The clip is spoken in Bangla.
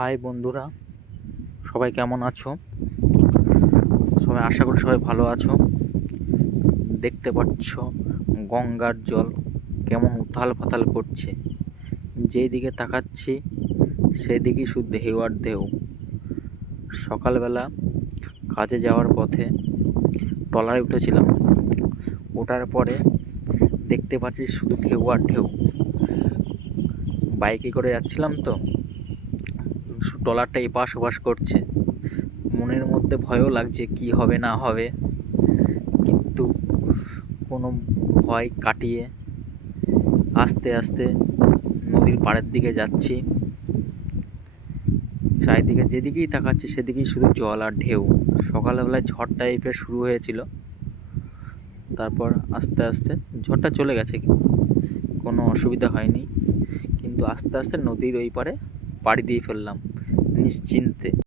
হাই বন্ধুরা, সবাই কেমন আছো? সবাই আশা করি সবাই ভালো আছো। দেখতে পাচ্ছ গঙ্গার জল কেমন উথাল পাথাল করছে। যেই দিকে তাকাচ্ছি সেই দিকেই শুধু ঢেউ আর ঢেউ। সকালবেলা কাজে যাওয়ার পথে ট্রলারে উঠেছিলাম। ওঠার পরে দেখতে পাচ্ছি শুধু ঢেউ আর ঢেউ। বাইকে করে যাচ্ছিলাম তো, ট্রলারটা এপাশ ওপাশ করছে। মনের মধ্যে ভয়ও লাগছে কি হবে না হবে, কিন্তু কোনো ভয় কাটিয়ে আস্তে আস্তে নদীর পাড়ের দিকে যাচ্ছি। চারিদিকে যেদিকেই তাকাচ্ছি সেদিকেই শুধু জল আর ঢেউ। সকালবেলায় ঝড় টাইপের শুরু হয়েছিল, তারপর আস্তে আস্তে ঝড়টা চলে গেছে, কোনো অসুবিধা হয়নি। কিন্তু আস্তে আস্তে নদীর ওই পারে পাড়ি দিয়ে ফেললাম নিশ্চিন্তে।